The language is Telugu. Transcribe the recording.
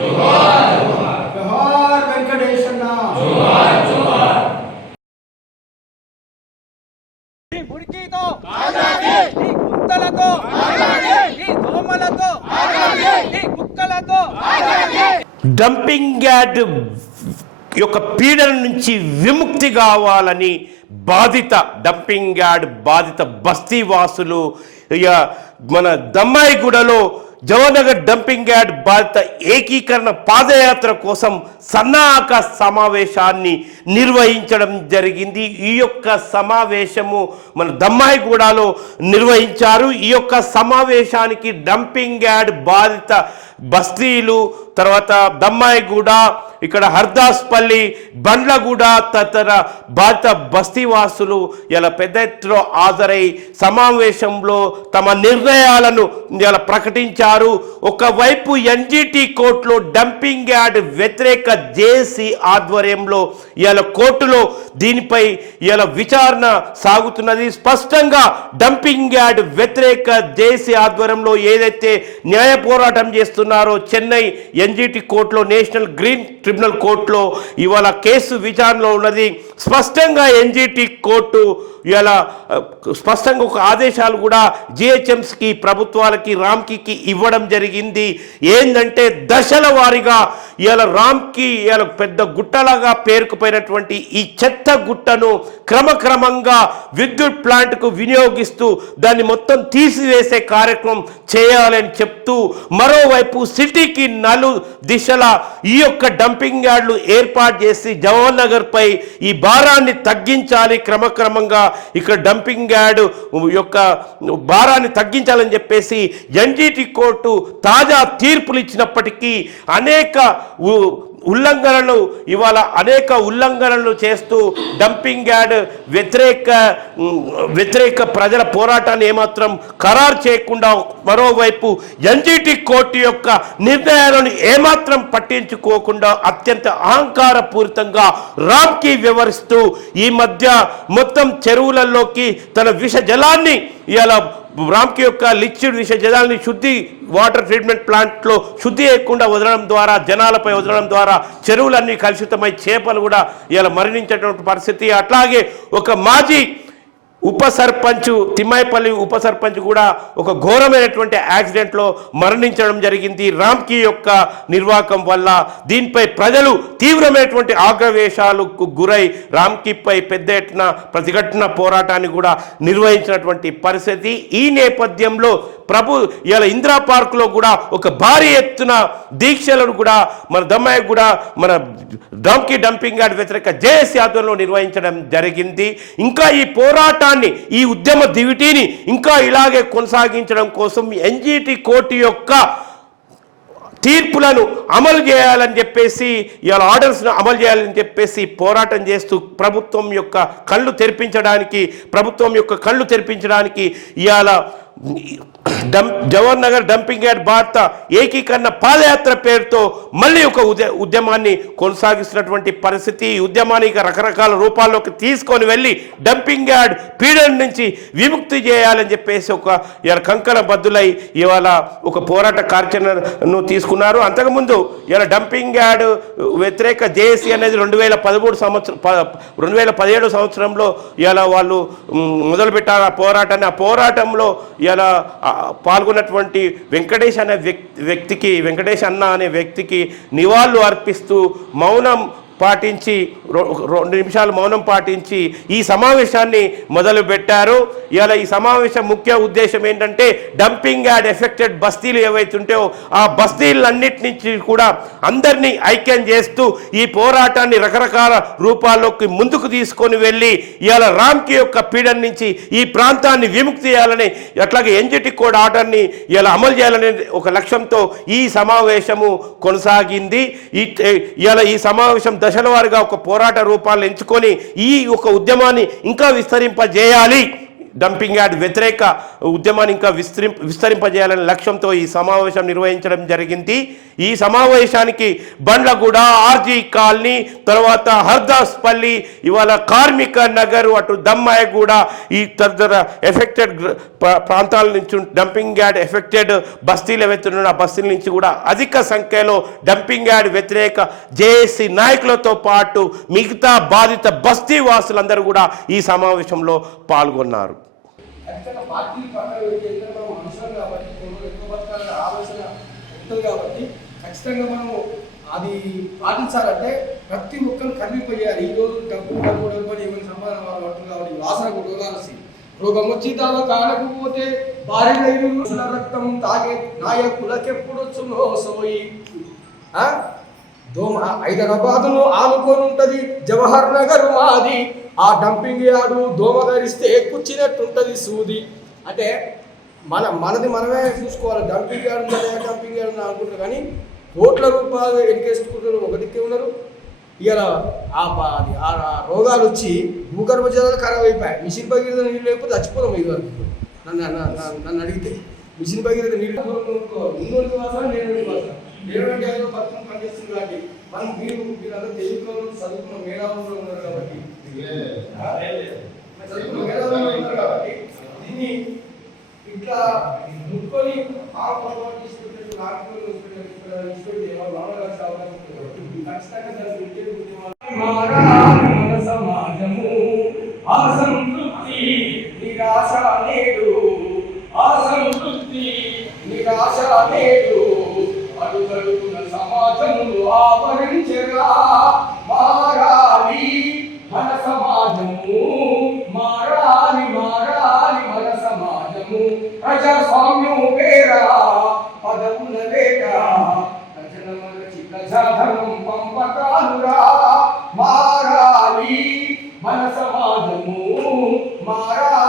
జోహార్ వెంకటేశన్న. ఈ మురికితో ఈ గుంతలతో ఈ దోమలతో ఈ కుక్కలతో డంపింగ్ యార్డ్ యొక్క పీడన నుంచి విముక్తి కావాలని బాధిత డంపింగ్ యార్డ్ బాధిత బస్తీవాసులు మన దమ్మాయిగూడలో జవహర్నగర్ డంపింగ్ యార్డ్ బాధిత ఏకీకరణ పాదయాత్ర కోసం సన్నాహక సమావేశాన్ని నిర్వహించడం జరిగింది. ఈ యొక్క సమావేశము మన దమ్మాయిగూడలో నిర్వహించారు. ఈ యొక్క సమావేశానికి డంపింగ్ యార్డ్ బాధిత బస్తీలు, తర్వాత దమ్మాయిగూడ, ఇక్కడ హర్దాస్పల్లి, బండ్లగూడ తదితర బాధిత బస్తీవాసులు ఇలా పెద్ద ఎత్తున హాజరై సమావేశంలో తమ నిర్ణయాలను ఇలా ప్రకటించారు. ఒకవైపు ఎన్జిటి కోర్టులో డంపింగ్ యార్డ్ వ్యతిరేక జేఏసీ ఆధ్వర్యంలో ఇలా కోర్టులో దీనిపై ఇలా విచారణ సాగుతున్నది. స్పష్టంగా డంపింగ్ యార్డ్ వ్యతిరేక జేఏసీ ఆధ్వర్యంలో ఏదైతే న్యాయ పోరాటం చేస్తున్నారో చెన్నై ఎన్జిటి కోర్టులో, నేషనల్ గ్రీన్ ట్రిబ్యునల్ కోర్టులో ఇవాళ కేసు విచారణలో ఉన్నది. స్పష్టంగా ఎన్జిటి కోర్టు ఇలా స్పష్టంగా ఒక ఆదేశాలు కూడా జిహెచ్ఎంసీకి, ప్రభుత్వాలకి, రామ్కీకి ఇవ్వడం జరిగింది. ఏంటంటే దశల వారీగా ఇలా రామ్కి ఇలా పెద్ద గుట్టలాగా పేరుకుపోయినటువంటి ఈ చెత్త గుట్టను క్రమక్రమంగా విద్యుత్ ప్లాంట్కు వినియోగిస్తూ దాన్ని మొత్తం తీసివేసే కార్యక్రమం చేయాలని చెప్తూ, మరోవైపు సిటీకి నలు దిశల ఈ యొక్క డంపింగ్ యార్డులు ఏర్పాటు చేసి జవహర్ నగర్ పై ఈ భారాన్ని తగ్గించాలి, క్రమక్రమంగా ఇక్కడ డంపింగ్ యార్డ్ యొక్క భారాన్ని తగ్గించాలని చెప్పేసి ఎన్జిటి కోర్టు తాజా తీర్పులు ఇచ్చినప్పటికీ అనేక ఉల్లంఘనలు ఇవాళ అనేక ఉల్లంఘనలు చేస్తూ డంపింగ్ యార్డ్ వ్యతిరేక ప్రజల పోరాటాన్ని ఏమాత్రం ఖరారు చేయకుండా, మరోవైపు ఎన్జిటి కోర్టు యొక్క నిర్ణయాలను ఏమాత్రం పట్టించుకోకుండా అత్యంత అహంకారపూరితంగా రామ్కి వ్యవహరిస్తూ ఈ మధ్య మొత్తం చెరువులలోకి తన విష జలాన్ని ఇలా రామ్కి యొక్క లిక్విడ్ విష జలాన్ని శుద్ధి వాటర్ ట్రీట్మెంట్ ప్లాంట్లో శుద్ధి చేయకుండా వదలడం ద్వారా, జనాలపై వదలడం ద్వారా చెరువులన్నీ కలుషితమై చేపలు కూడా ఇలా మరణించేటువంటి పరిస్థితి. అట్లాగే ఒక మాజీ ఉప సర్పంచ్, తిమ్మాయిపల్లి ఉప సర్పంచ్ కూడా ఒక ఘోరమైనటువంటి యాక్సిడెంట్లో మరణించడం జరిగింది రామ్కి యొక్క నిర్వాహకం వల్ల. దీనిపై ప్రజలు తీవ్రమైనటువంటి ఆగ్రవేశాలకు గురై రామ్కీపై పెద్ద ఎత్తున ప్రతిఘటన పోరాటాన్ని కూడా నిర్వహించినటువంటి పరిస్థితి. ఈ నేపథ్యంలో ఇలా ఇందిరా పార్కులో కూడా ఒక భారీ ఎత్తున దీక్షలను కూడా మన దమ్మాయి కూడా మన డంకీ డంపింగ్ యార్డ్ వ్యతిరేక జేఏసీ ఆధ్వర్యంలో నిర్వహించడం జరిగింది. ఇంకా ఈ పోరాటాన్ని, ఈ ఉద్యమ దివిటీని ఇంకా ఇలాగే కొనసాగించడం కోసం ఎన్జిటి కోర్టు యొక్క తీర్పులను అమలు చేయాలని చెప్పేసి, ఇవాళ ఆర్డర్స్ను అమలు చేయాలని చెప్పేసి పోరాటం చేస్తూ ప్రభుత్వం యొక్క కళ్ళు తెరిపించడానికి ఇవాళ జవహర్ నగర్ డంపింగ్ యార్డ్ భారత ఏకీకరణ పాదయాత్ర పేరుతో మళ్ళీ ఒక ఉద్యమాన్ని కొనసాగిస్తున్నటువంటి పరిస్థితి. ఈ ఉద్యమాన్ని రకరకాల రూపాల్లోకి తీసుకొని వెళ్ళి డంపింగ్ యార్డ్ పీడన నుంచి విముక్తి చేయాలని చెప్పేసి ఇవాళ కంకణ బద్దులై ఇవాళ ఒక పోరాట కార్యాచరణను తీసుకున్నారు. అంతకుముందు ఇవాళ డంపింగ్ యార్డ్ వ్యతిరేక జేఏసీ అనేది 2017 సంవత్సరంలో ఇవాళ వాళ్ళు మొదలుపెట్టారు ఆ పోరాటాన్ని. ఆ పోరాటంలో ఇలా పాల్గొన్నటువంటి వెంకటేష్ అన్న అనే వ్యక్తికి నివాళులు అర్పిస్తూ మౌనం పాటించి 2 నిమిషాలు మౌనం పాటించి ఈ సమావేశాన్ని మొదలుపెట్టారు. ఇలా ఈ సమావేశం ముఖ్య ఉద్దేశం ఏంటంటే డంపింగ్ యార్డ్ ఎఫెక్టెడ్ బస్తీలు ఏవైతే ఉంటాయో ఆ బస్తీలన్నిటి నుంచి కూడా అందరినీ ఐక్యం చేస్తూ ఈ పోరాటాన్ని రకరకాల రూపాల్లోకి ముందుకు తీసుకొని వెళ్ళి ఇవాళ రామ్కి యొక్క పీడన నుంచి ఈ ప్రాంతాన్ని విముక్తి చేయాలని, అట్లాగే ఎన్జిటి కోడ్ ఆర్డర్ని ఇలా అమలు చేయాలనే ఒక లక్ష్యంతో ఈ సమావేశము కొనసాగింది. ఇవాళ ఈ సమావేశం దశల వారీగా ఒక పోరాట రూపాలను ఎంచుకొని ఈ ఒక ఉద్యమాన్ని ఇంకా విస్తరింపజేయాలి, డంపింగ్ యార్డ్ వ్యతిరేక ఉద్యమాన్ని ఇంకా విస్తరింపజేయాలనే లక్ష్యంతో ఈ సమావేశం నిర్వహించడం జరిగింది. ఈ సమావేశానికి బండ్లగూడ, ఆర్జీ కాలనీ, తర్వాత హర్దాస్పల్లి, ఇవాళ కార్మిక నగర్, అటు దమ్మాయిగూడ, ఈ తదితర ఎఫెక్టెడ్ ప్రాంతాల నుంచి డంపింగ్ యార్డ్ ఎఫెక్టెడ్ బస్తీలు వెళ్తున్న బస్తీల నుంచి కూడా అధిక సంఖ్యలో డంపింగ్ యార్డ్ వ్యతిరేక జేఏసీ నాయకులతో పాటు మిగతా బాధిత బస్తీ వాసులందరూ కూడా ఈ సమావేశంలో పాల్గొన్నారు. ఖచ్చితంగా పార్టీ పక్కన పెట్టి మనం మనుషులు కాబట్టి ఎక్కువ బతకాలని ఆలోచన ఉంటుంది కాబట్టి ఖచ్చితంగా మనం అది పాటించాలంటే ప్రతి ఒక్కరు కనిపింపజేయాలి. ఈ రోజు డబ్బులు డబ్బులు ఏమైనా సంపాదన వాళ్ళు పడుతుంది కాబట్టి వాసన రోగాల్సి రోగం వచ్చి దావా కానకపోతే భార్య రక్తం తాగే నాయకులకెప్పుడు సోయి దోమ హైదరాబాదులో ఆనుకొని ఉంటుంది జవహర్ నగర్ మాది. ఆ డంపింగ్ యార్డు దోమ గరిస్తే కూర్చున్నట్టుంటుంది సూది. అంటే మనది మనమే చూసుకోవాలి. డంపింగ్ యార్డు డంపింగ్ యార్డు అనుకుంటారు కానీ కోట్ల రూపాయలు ఎన్నికేసుకుంటారు ఒకటికే ఉన్నారు. ఇలా ఆ రోగాలు వచ్చి భూగర్భ జలాలు ఖరాబ్ అయిపోయాయి. మిషన్ భగీరథ నీళ్ళు లేకపోతే చచ్చిపోదాం. ఇది వరకు నన్ను అడిగితే మిషన్ భగీరథ నీళ్ళు నేను పథకం పనిచేస్తుంది కాబట్టి మనం మీరందరూ తెలుగులో చదువుకున్న మేధావులు ఉన్నారు కాబట్టి దీన్ని ఇట్లా ముట్టుకొని సమాజము అసంతృప్తి నిరాశ నేడు అసంతృప్తి నిరాశ నేడు అడుగడుగున సమాజములు ఆవరించగా మారాలి మన సమాజము మారాలి మారాలి మన సమాజము ప్రజాస్వామ్యం పేరా పదవుల వేట ప్రజాధనం పంపకాలురా మారాలి మన సమాజము మారాలి.